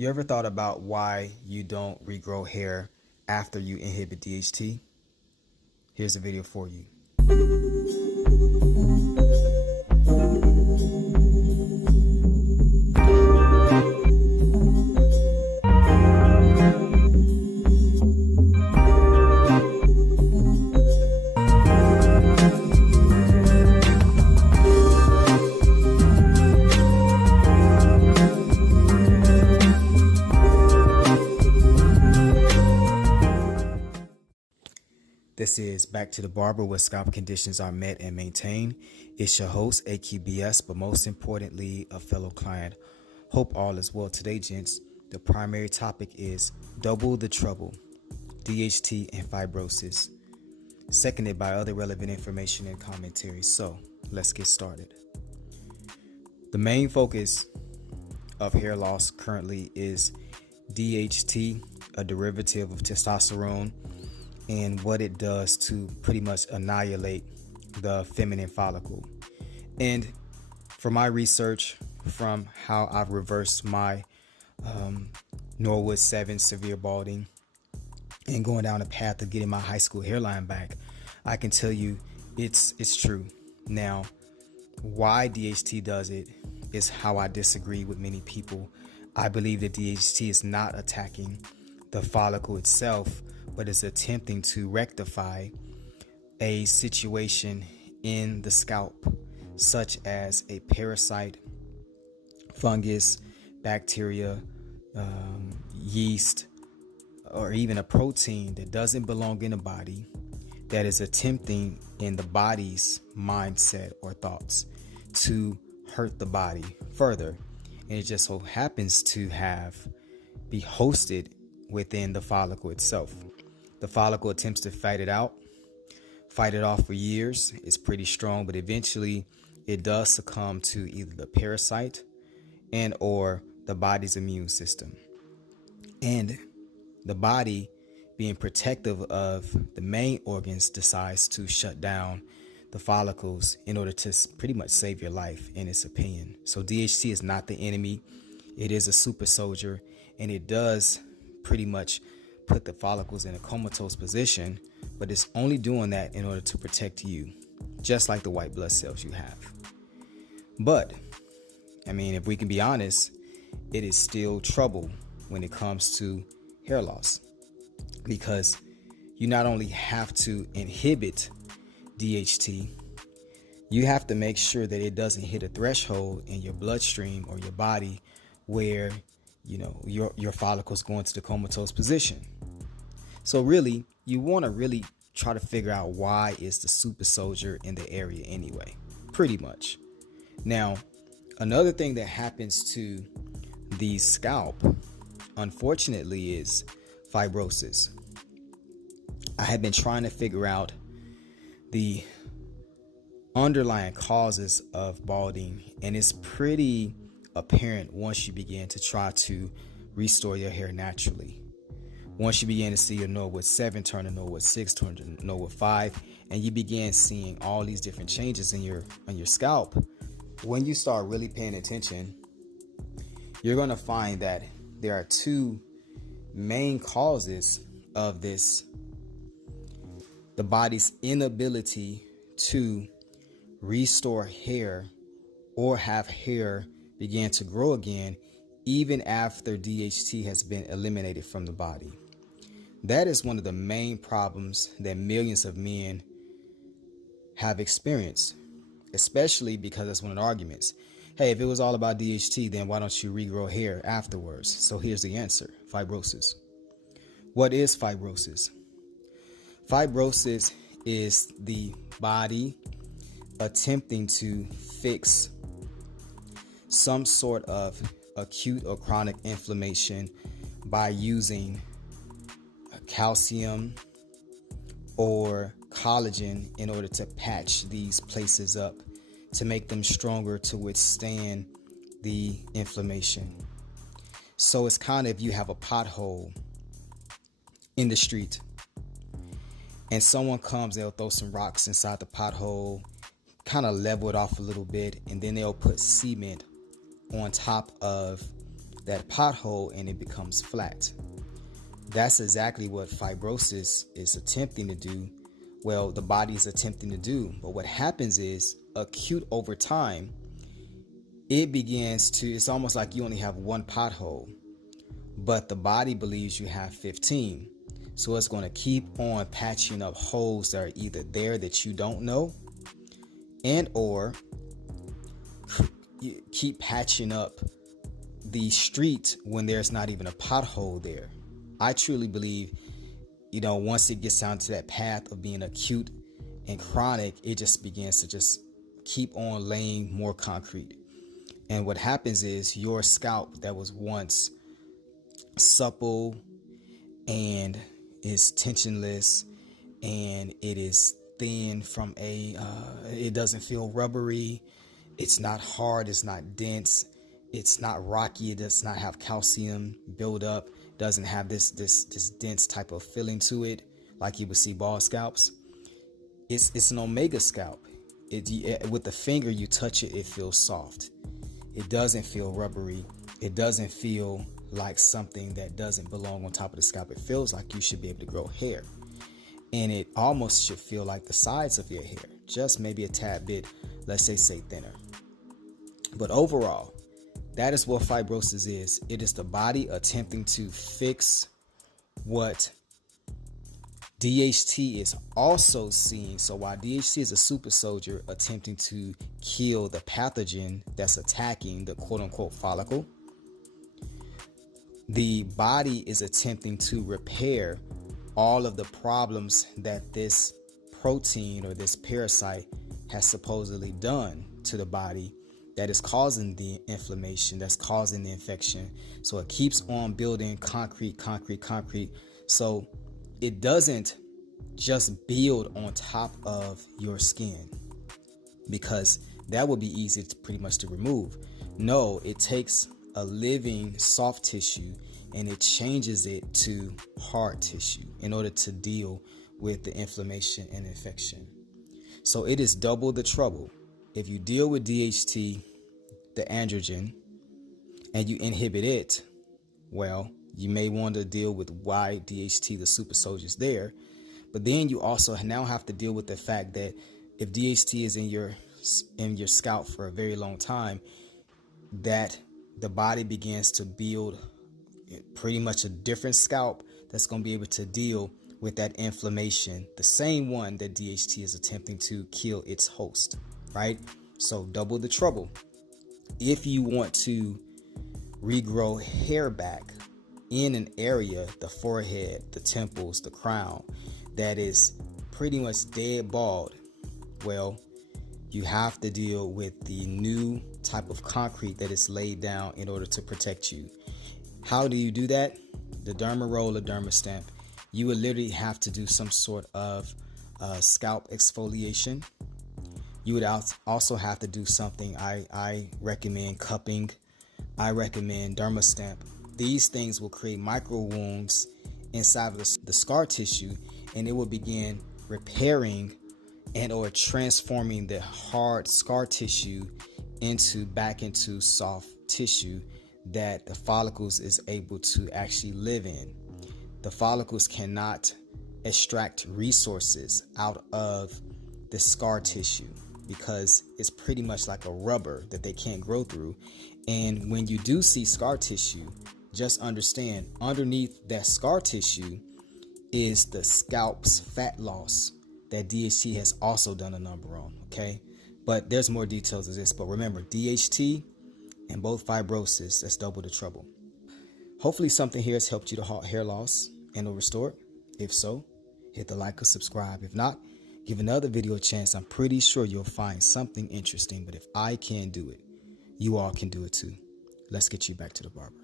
You ever thought about why you don't regrow hair after you inhibit DHT? Here's a video for you. This is Back to the Barber, where scalp conditions are met and maintained. It's your host, AQBS, but most importantly, a fellow client. Hope all is well today, gents. The primary topic is double the trouble, DHT and fibrosis, seconded by other relevant information and commentary. So let's get started. The main focus of hair loss currently is DHT, a derivative of testosterone, and what it does to pretty much annihilate the feminine follicle. And for my research, from how I've reversed my Norwood 7 severe balding and going down the path of getting my high school hairline back, I can tell you it's true. Now, why DHT does it is how I disagree with many people. I believe that DHT is not attacking the follicle itself, but is attempting to rectify a situation in the scalp, such as a parasite, fungus, bacteria, yeast, or even a protein that doesn't belong in the body, that is attempting in the body's mindset or thoughts to hurt the body further. And it just so happens to be hosted within the follicle itself. The follicle attempts to fight it off for years. It's pretty strong, but eventually it does succumb to either the parasite and or the body's immune system. And the body, being protective of the main organs, decides to shut down the follicles in order to pretty much save your life, in its opinion. So DHT is not the enemy. It is a super soldier, and it does pretty much put the follicles in a comatose position, but it's only doing that in order to protect you, just like the white blood cells you have. But I mean, if we can be honest, it is still trouble when it comes to hair loss, because you not only have to inhibit DHT, you have to make sure that it doesn't hit a threshold in your bloodstream or your body where your follicles go into the comatose position. So really, you want to really try to figure out why is the super soldier in the area anyway, pretty much. Now, another thing that happens to the scalp, unfortunately, is fibrosis. I have been trying to figure out the underlying causes of balding, and it's pretty apparent once you begin to try to restore your hair naturally. Once you begin to see your Norwood 7 turn to Norwood 6, turn to Norwood 5, and you begin seeing all these different changes on your scalp, when you start really paying attention, you're going to find that there are two main causes of this: the body's inability to restore hair or have hair begin to grow again even after DHT has been eliminated from the body. That is one of the main problems that millions of men have experienced, especially because that's one of the arguments. Hey, if it was all about DHT, then why don't you regrow hair afterwards? So here's the answer: fibrosis. What is fibrosis? Fibrosis is the body attempting to fix some sort of acute or chronic inflammation by using calcium or collagen in order to patch these places up to make them stronger to withstand the inflammation. So it's kind of, if you have a pothole in the street and someone comes, they'll throw some rocks inside the pothole, kind of level it off a little bit, and then they'll put cement on top of that pothole and it becomes flat. That's exactly what fibrosis is attempting to do. Well, the body is attempting to do. But what happens is acute over time, it's almost like you only have one pothole, but the body believes you have 15. So it's going to keep on patching up holes that are either there that you don't know, and or you keep patching up the street when there's not even a pothole there. I truly believe, once it gets down to that path of being acute and chronic, it just begins to just keep on laying more concrete. And what happens is your scalp that was once supple and is tensionless and it is thin from it doesn't feel rubbery, it's not hard, it's not dense, it's not rocky, it does not have calcium buildup, doesn't have this dense type of feeling to it like you would see bald scalps. It's an omega scalp. With the finger you touch it, it feels soft. It doesn't feel rubbery. It doesn't feel like something that doesn't belong on top of the scalp. It feels like you should be able to grow hair. And it almost should feel like the sides of your hair, just maybe a tad bit, let's say thinner. But overall, that is what fibrosis is. It is the body attempting to fix what DHT is also seeing. So while DHT is a super soldier attempting to kill the pathogen that's attacking the quote unquote follicle, the body is attempting to repair all of the problems that this protein or this parasite has supposedly done to the body that is causing the inflammation, that's causing the infection. So it keeps on building concrete. So it doesn't just build on top of your skin, because that would be easy to pretty much to remove. No, it takes a living soft tissue and it changes it to hard tissue in order to deal with the inflammation and infection. So it is double the trouble. If you deal with DHT, the androgen, and you inhibit it, well, you may want to deal with why DHT, the super soldier, is there. But then you also now have to deal with the fact that if DHT is in your scalp for a very long time, that the body begins to build pretty much a different scalp that's going to be able to deal with that inflammation, the same one that DHT is attempting to kill its host, right? So double the trouble. If you want to regrow hair back in an area, the forehead, the temples, the crown, that is pretty much dead bald, well, you have to deal with the new type of concrete that is laid down in order to protect you. How do you do that? The derma roll or derma stamp. You would literally have to do some sort of scalp exfoliation. You would also have to do something. I recommend cupping. I recommend derma stamp. These things will create micro wounds inside of the scar tissue, and it will begin repairing and or transforming the hard scar tissue back into soft tissue that the follicles is able to actually live in. The follicles cannot extract resources out of the scar tissue because it's pretty much like a rubber that they can't grow through. And when you do see scar tissue, just understand underneath that scar tissue is the scalp's fat loss that DHT has also done a number on, okay? But there's more details of this. But remember, DHT and both fibrosis, that's double the trouble. Hopefully something here has helped you to halt hair loss and or restore it. If so, hit the like or subscribe. If not, give another video a chance. I'm pretty sure you'll find something interesting. But if I can do it, you all can do it too. Let's get you back to the barber.